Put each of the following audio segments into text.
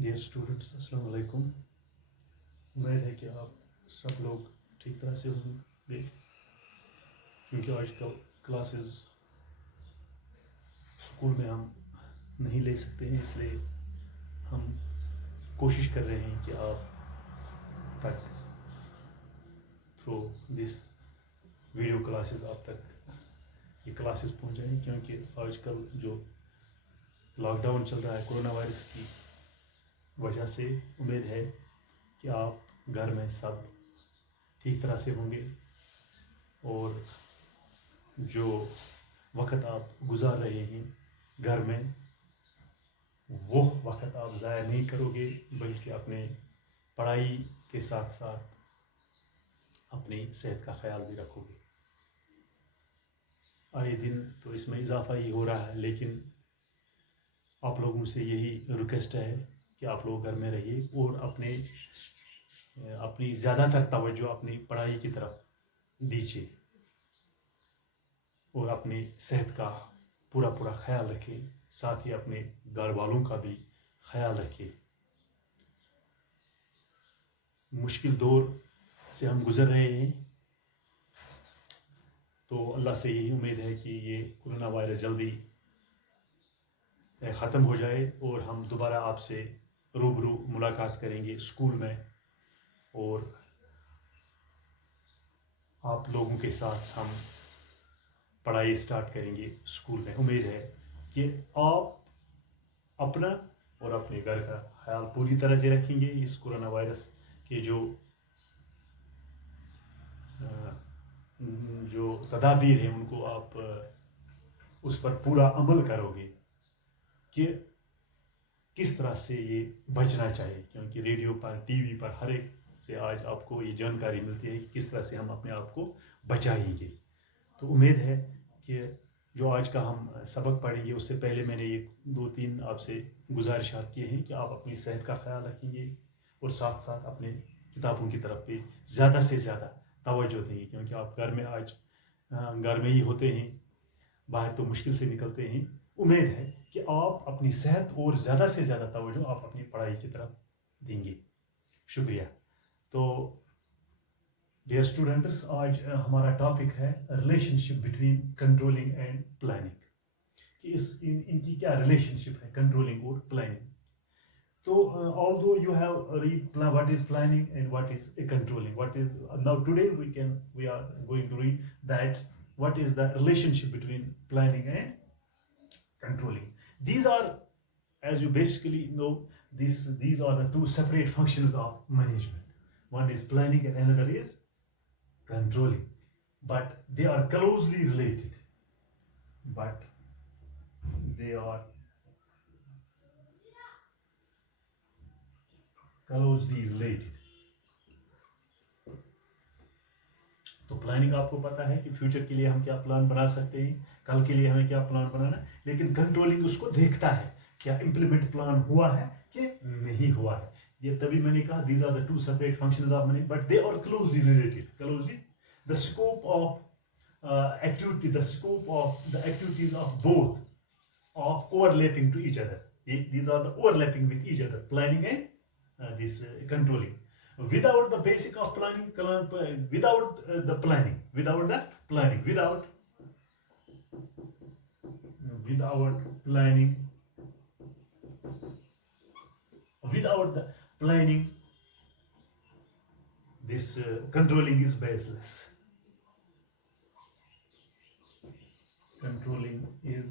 Dear students, अस्सलाम वालेकुम। उम्मीद है कि आप सब लोग ठीक तरह से होंगे, क्योंकि आजकल क्लासेस स्कूल में हम नहीं ले सकते हैं, इसलिए हम कोशिश कर रहे हैं कि आप तक थ्रू दिस वीडियो क्लासेस आप तक ये क्लासेस पहुंच जाएं, क्योंकि आजकल जो लॉकडाउन चल रहा है कोरोना वायरस की वजह से, उम्मीद है कि आप घर में सब ठीक तरह से होंगे और जो वक्त आप गुजार रहे हैं घर में, वो वक्त आप ज़ाया नहीं करोगे, बल्कि अपने पढ़ाई के साथ साथ अपनी सेहत का ख्याल भी रखोगे। आए दिन तो इसमें इजाफा ही हो रहा है, लेकिन आप लोगों से यही रिक्वेस्ट है कि आप लोग घर में रहिए और अपनी ज़्यादातर तवज्जो अपनी पढ़ाई की तरफ दीजिए और अपनी सेहत का पूरा ख्याल रखें, साथ ही अपने घर वालों का भी ख्याल रखें। मुश्किल दौर से हम गुज़र रहे हैं, तो अल्लाह से यही उम्मीद है कि ये कोरोना वायरस जल्दी ख़त्म हो जाए और हम दोबारा आपसे रूबरू मुलाकात करेंगे स्कूल में, और आप लोगों के साथ हम पढ़ाई स्टार्ट करेंगे स्कूल में। उम्मीद है कि आप अपना और अपने घर का ख्याल पूरी तरह से रखेंगे। इस कोरोना वायरस के जो तदाबीर हैं उनको आप उस पर पूरा अमल करोगे कि किस तरह से ये बचना चाहिए, क्योंकि रेडियो पर, टीवी पर हर एक से आज आपको ये जानकारी मिलती है कि किस तरह से हम अपने आप को बचाएंगे। तो उम्मीद है कि जो आज का हम सबक पढ़ेंगे उससे पहले मैंने ये 2-3 आपसे गुजारिशात किए हैं कि आप अपनी सेहत का ख्याल रखेंगे और साथ साथ अपने किताबों की तरफ भी ज़्यादा से ज़्यादा तवज्जो देंगे, क्योंकि आप घर में आज घर में ही होते हैं, बाहर तो मुश्किल से निकलते हैं। उम्मीद है कि आप अपनी सेहत और ज़्यादा से ज़्यादा तवज्जो आप अपनी पढ़ाई की तरफ देंगे। शुक्रिया। तो डियर स्टूडेंट्स, आज हमारा टॉपिक है relationship between controlling and planning, कि इनकी क्या रिलेशनशिप है, कंट्रोलिंग और planning. So although you have read what is planning and what is controlling, what is now today we are going to read that what is the relationship between planning and controlling. These are, as you basically know, these are the two separate functions of management. One is planning and another is controlling, but they are closely related. But they are closely related. तो प्लानिंग आपको पता है कि फ्यूचर के लिए हम क्या प्लान बना सकते हैं, कल के लिए हमें क्या प्लान बनाना, लेकिन कंट्रोलिंग उसको देखता है क्या इंप्लीमेंट प्लान हुआ है कि नहीं हुआ है। ये तभी मैंने कहा these are the two separate functions of money, but they are closely related. Closely the scope of activity, the scope of the activities of both of overlapping to each other. These are the overlapping with each other, planning and this controlling. Without the basic of planning, without the planning, without the planning, without planning, without the planning, this controlling is baseless. Controlling is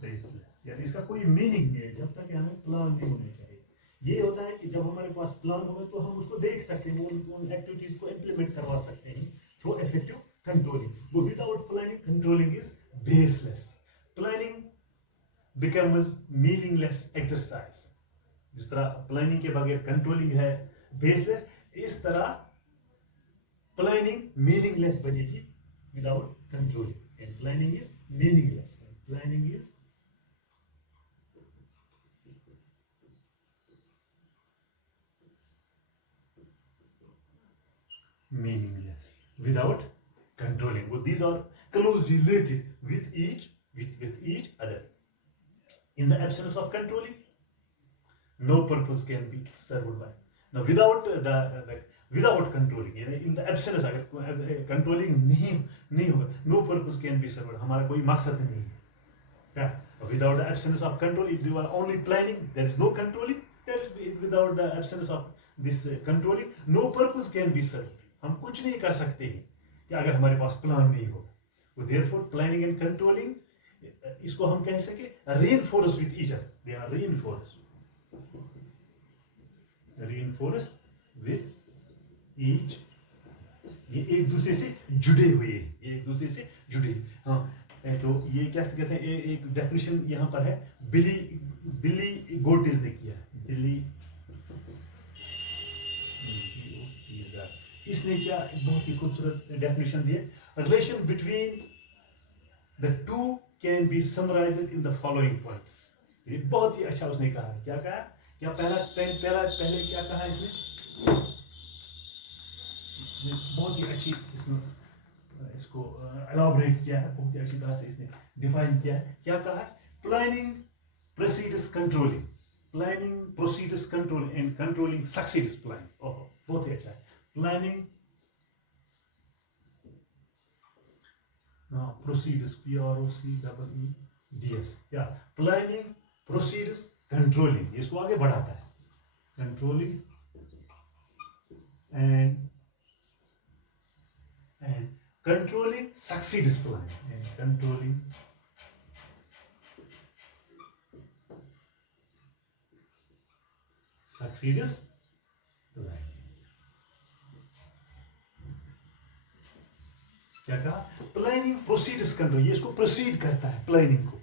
baseless, यानी इसका कोई मीनिंग नहीं है जब तक हमें प्लान नहीं होने चाहिए। ये होता है कि जब हमारे पास प्लान होगा तो हम उसको देख सकते हैं, वो उन एक्टिविटीज को इंप्लीमेंट करवा सकते हैं थ्रू इफेक्टिव कंट्रोलिंग। वो without planning controlling is baseless. Planning becomes meaningless exercise. जिस तरह प्लानिंग के बगैर कंट्रोलिंग है बेसलेस, इस तरह प्लानिंग मीनिंगलेस बनेगी without controlling, and planning is meaningless. Planning is meaningless without controlling. But these are closely related with each other. In the absence of controlling, no purpose can be served by. Now without without controlling, यानी in the absence, अगर controlling नहीं होगा, no purpose can be served, हमारा कोई मकसद नहीं है. Yeah. Without the absence of control, if you are only planning, there is no controlling. Without the absence of this controlling, no purpose can be served. हम कुछ नहीं कर सकते हैं कि अगर हमारे पास प्लान नहीं होगा. So therefore, planning and controlling, इसको हम कह सके reinforce with each other. They are reinforce with each. ये एक दूसरे से जुड़े हुए हैं, ये एक दूसरे से जुड़े. हाँ, तो ये क्या कहते हैं, एक डेफिनेशन यहाँ पर है, बिली गोटिस ने किया. बिली इसने क्या बहुत ही खूबसूरत डेफिनेशन दिया. Relation between the two can be summarised in the following points. ये बहुत ही अच्छा उसने कहा. क्या कहा, क्या पहले क्या कहा इसने बहुत ही अच्छी इसको एलाबोरेट किया है, बहुत ही अच्छी तरह से इसने डिफाइन किया है. क्या कहा है, planning proceeds controlling, planning proceeds controlling and controlling succeeds planning. Oh, बहुत ही अच्छा है. प्लानिंग प्रोसीड्स, PROCEEDS, क्या प्लानिंग प्रोसीड्स कंट्रोलिंग, इसको आगे बढ़ाता है. Controlling and controlling succeeds planning, and controlling succeeds planning. क्या कहा, प्लानिंग प्रोसीड्स कंट्रोल, ये इसको प्रोसीड करता है, प्लानिंग को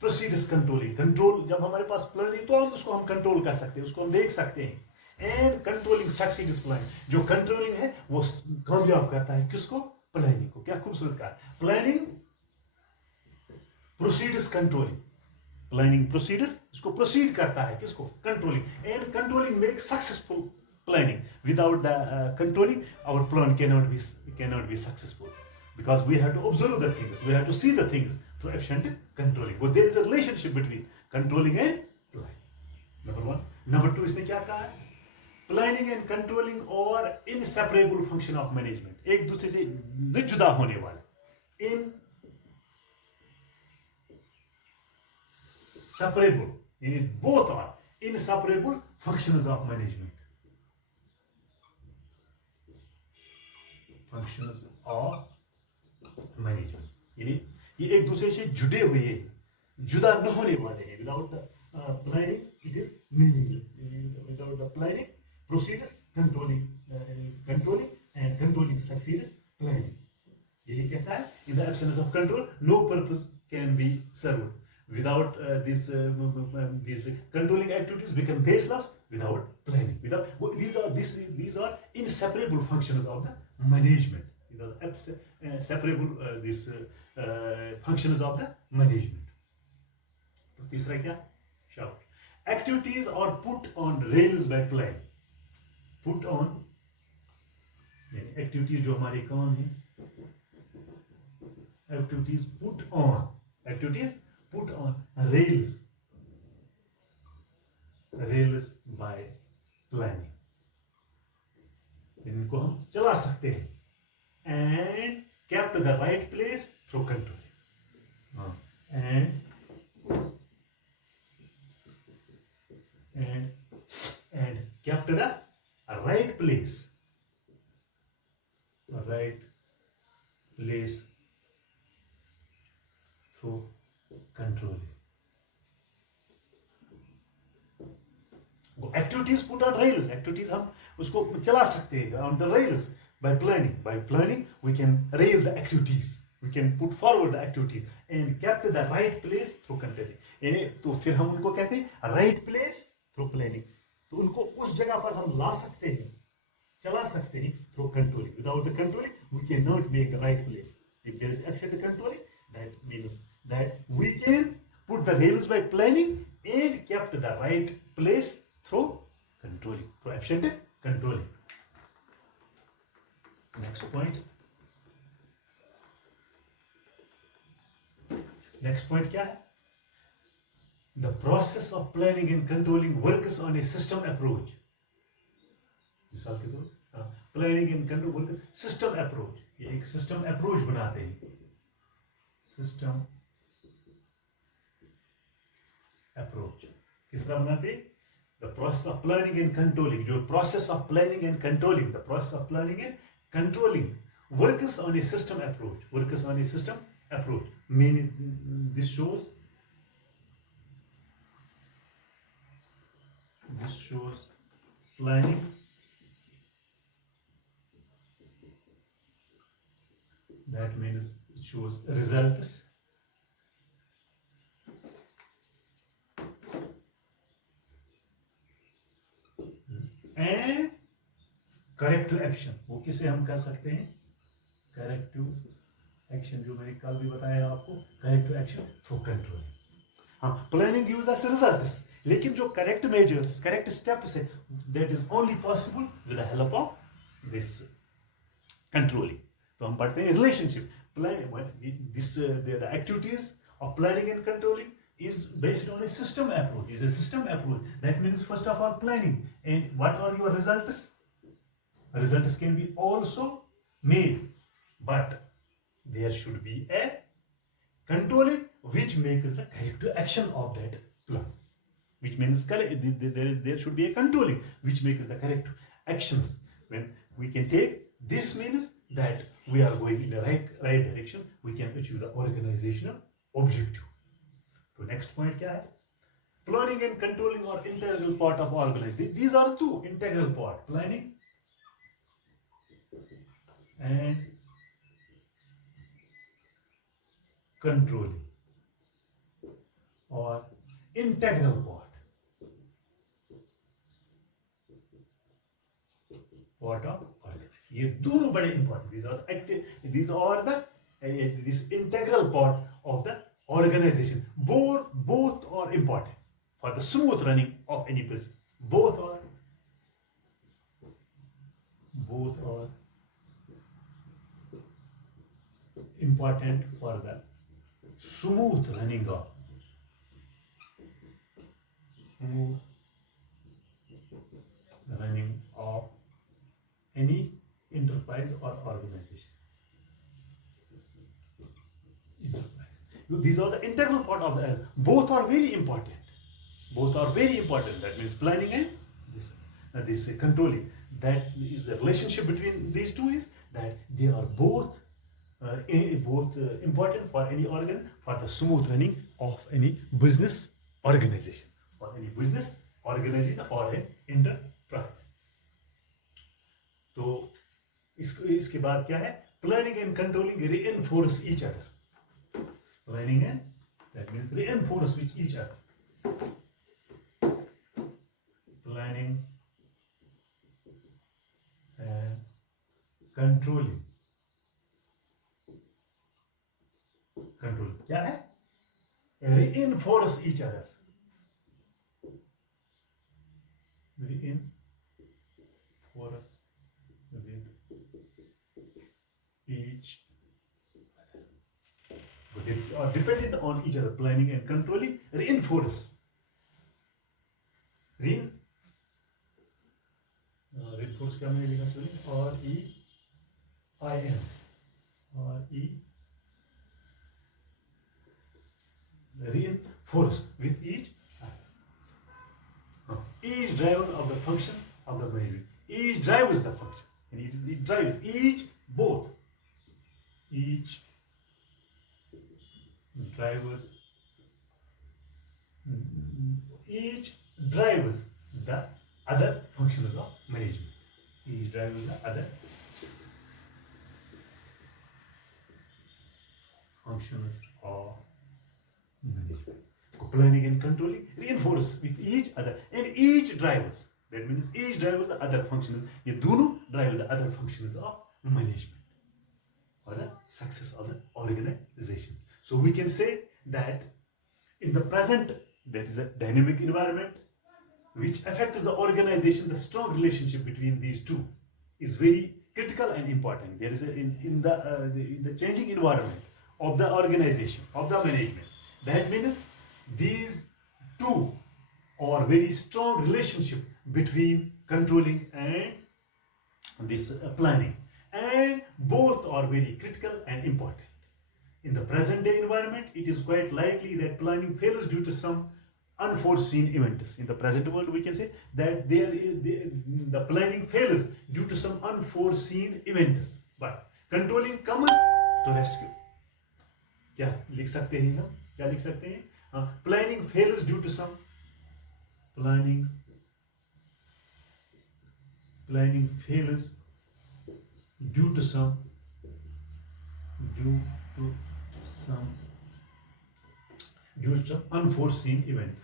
प्रोसीड्स कंट्रोलिंग. कंट्रोल, जब हमारे पास प्लानिंग, तो हम उसको हम कंट्रोल कर सकते हैं, उसको हम देख सकते हैं. एंड कंट्रोलिंग सक्सीड्स प्लानिंग, जो कंट्रोलिंग है वो कामयाब करता है किसको, प्लानिंग को. क्या खूबसूरत कहा, planning proceeds controlling, planning proceeds, इसको प्रोसीड करता है किसको, controlling. And controlling make successful planning. Without the controlling, our plan cannot be successful, because we have to observe the things, we have to see the things through efficient controlling. But there is a relationship between controlling and planning. Number one. Number two, इसने क्या कहा है, planning and controlling और inseparable function of management, एक दूसरे से नहीं जुदा होने वाले. इनसेपरेबल, यानी both are inseparable functions of management, functions of management, यानी ये एक दूसरे से जुड़े हुए हैं, जुदा न होने वाले हैं. Without the planning it is meaningless. Without the planning proceeds controlling and controlling succeeds planning. यही कहता है, in the absence of control, no purpose can be served. Without these controlling activities become baseless without planning. These are inseparable functions of the management. Separable functions of the management. तो तीसरा क्या? Shout. Activities are put on rails by plan. Put on, activities जो हमारे काम है, activities put on rails by planning, इनको हम चला सकते हैं. And kept the right place through control, एंड kept the right place through control. वो activities put on rails, activities हम उसको चला सकते हैं on the rails by planning we can rail the activities, we can put forward the activities and kept the right place through controlling. यानी तो फिर हम उनको कहते हैं राइट प्लेस थ्रू प्लानिंग. तो उनको उस जगह पर हम ला सकते हैं, चला सकते हैं through controlling. Without the controlling we can not make the right place. If there is efficient controlling, that means that we can put the rails by planning and kept the right place through controlling, through efficient controlling. Next point क्या है? The process of planning and controlling works on a system approach. मिसाल के तौर planning and control system approach, ये एक system approach बनाते हैं, system approach किस तरह बनाते हैं? The process of planning and controlling, जो process of planning and controlling, the process of planning and controlling works on a system approach, works on a system approach, meaning this shows planning, that means it shows results and corrective action. वो किसे हम कर सकते हैं? Corrective action, जो मैंने कल भी बताया आपको, करेक्टिव एक्शन थ्रू कंट्रोल. हाँ, प्लानिंग गिव्स अस रिजल्ट्स, लेकिन जो करेक्ट मेजर्स, करेक्ट स्टेप्स है, that is only possible with the help of this controlling. तो हम पढ़ते हैं relationship. This the activities of planning and controlling is based on a system approach. Is a system approach. That means first of all planning. And what are your results? Results can be also made, but there should be a controlling which makes the corrective action of that plans. Which means there should be a controlling which makes the corrective actions. When we can take this, means that we are going in the right direction. We can achieve the organizational objective. So next point क्या है? Planning and controlling are integral part of organization. These are two integral part: planning and controlling, or integral part of organization. ये दोनों बड़े important. These are the this integral part of the organization. Both are important for the smooth running of any project. Both are important for the smooth running of any enterprise or organization. These are the integral part of the. Both are very important. That means planning and this controlling. That is the relationship between these two, is that they are both important for any organ, for the smooth running of any business organization, or an enterprise. तो इसके बाद क्या है? Planning and controlling reinforce each other. Planning and that means reinforce with each other. Planning and controlling. क्या है? Reinforce each other. Reinforce with each other. They are dependent on each other. Planning and controlling reinforce. Reinforce क्या मैंने लिखा sir? Reinforce with each other. Each driver of the function of the management. Each drives the function, and it drives each drives the other functions of management. Each drives the other functions of management. Planning and controlling reinforce with each other, and each drives. That means each drives the other functions. ये दोनों drives the other functions of management for the success of the organization. So we can say that in the present, that is a dynamic environment which affects the organization. The strong relationship between these two is very critical and important. There is in the changing environment of the organization, of the management. That means these two or very strong relationship between controlling and this planning, and both are very critical and important. In the present day environment, it is quite likely that planning fails due to some unforeseen events. In the present world, we can say that the planning fails due to some unforeseen events, but controlling comes to rescue. क्या लिख सकते हैं हम? क्या लिख सकते हैं? Planning fails due to some planning fails due to some unforeseen event.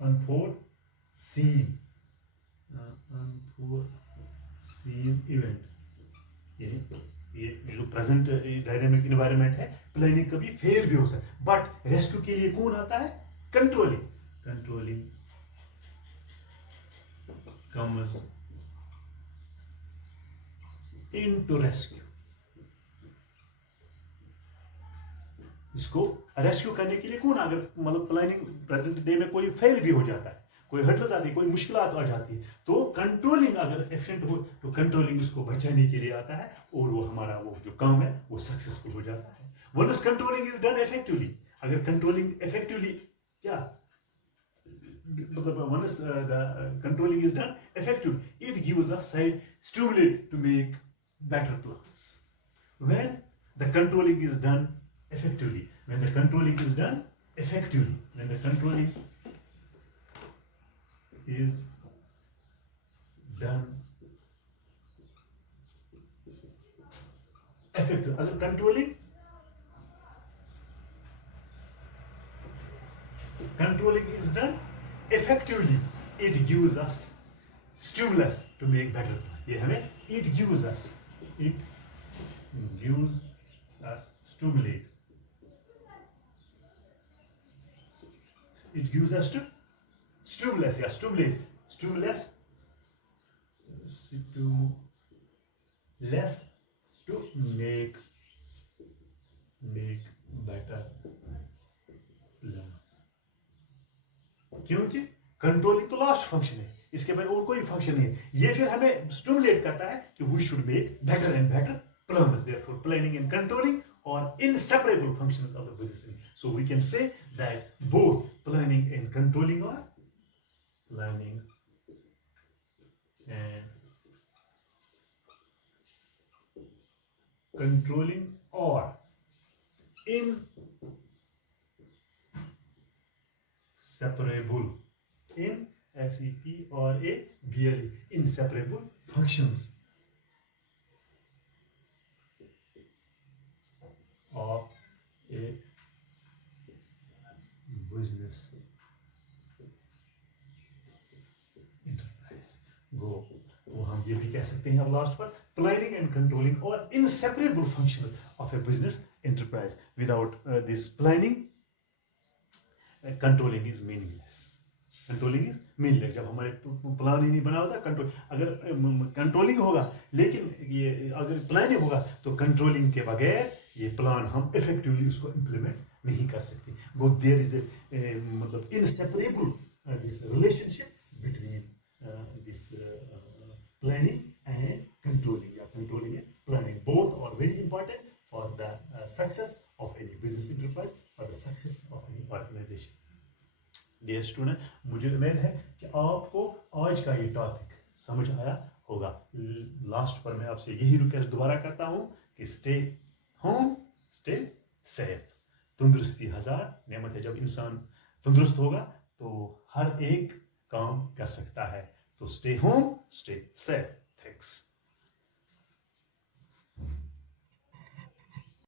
Unforeseen event. ये जो प्रेजेंट डायनेमिक इन्वायरमेंट है, प्लानिंग कभी फेल भी हो सकता है, बट रेस्क्यू के लिए कौन आता है? Controlling comes into rescue. इसको रेस्क्यू करने के लिए कौन, अगर मतलब प्लानिंग प्रेजेंट डे में कोई फेल भी हो जाता है, कोई हर्डल्स आती है, कोई मुश्किलात आ जाती है, तो कंट्रोलिंग अगर एफिशिएंट हो तो कंट्रोलिंग इसको बचाने के लिए आता है और वो हमारा वो जो काम है वो सक्सेसफुल हो जाता है. Once controlling is done effectively, अगर कंट्रोलिंग इफेक्टिवली क्या मतलब once the controlling is done effectively, it gives us side stimulate to make better plans. When the controlling is done effectively, when the controlling is done effectively, when the controlling is done effectively, अगर controlling is done effectively, it gives us stimulus to make better plans. ये हमें it gives us stimulate. It gives us to stimulus, yeah, stimulus to make better plans. क्योंकि कंट्रोलिंग तो last function है, इसके बाद और कोई फंक्शन नहीं है. ये फिर हमें स्टिमुलेट करता है कि we should make better and better plans. Therefore planning and controlling are inseparable functions of the business. So we can say that both planning and controlling are inseparable, in SEPRABLE, inseparable functions of a business enterprise. वो हम ये भी कह सकते हैं अब लास्ट पर, planning and controlling और inseparable function of A business enterprise. Without this planning controlling is meaningless. जब हमारे प्लान ही नहीं बना होता, कंट्रोल अगर कंट्रोलिंग होगा लेकिन ये अगर प्लानिंग होगा तो कंट्रोलिंग के बगैर ये प्लान हम इफेक्टिवली उसको इम्प्लीमेंट नहीं कर सकते. वो देयर इज ए मतलब inseparable this relationship between this planning and controlling, yeah, controlling and planning both are very important for the success of any business enterprise, for the success of any organization. Dear student, मुझे उम्मीद है कि आपको आज का ये टॉपिक समझ आया होगा. लास्ट पर मैं आपसे यही रिक्वेस्ट दोबारा करता हूँ कि स्टे होम, स्टे सेफ. तंदुरुस्ती हजार नेमत है. जब इंसान तंदुरुस्त होगा तो हर एक काम कर सकता है. तो stay home, stay safe. Thanks.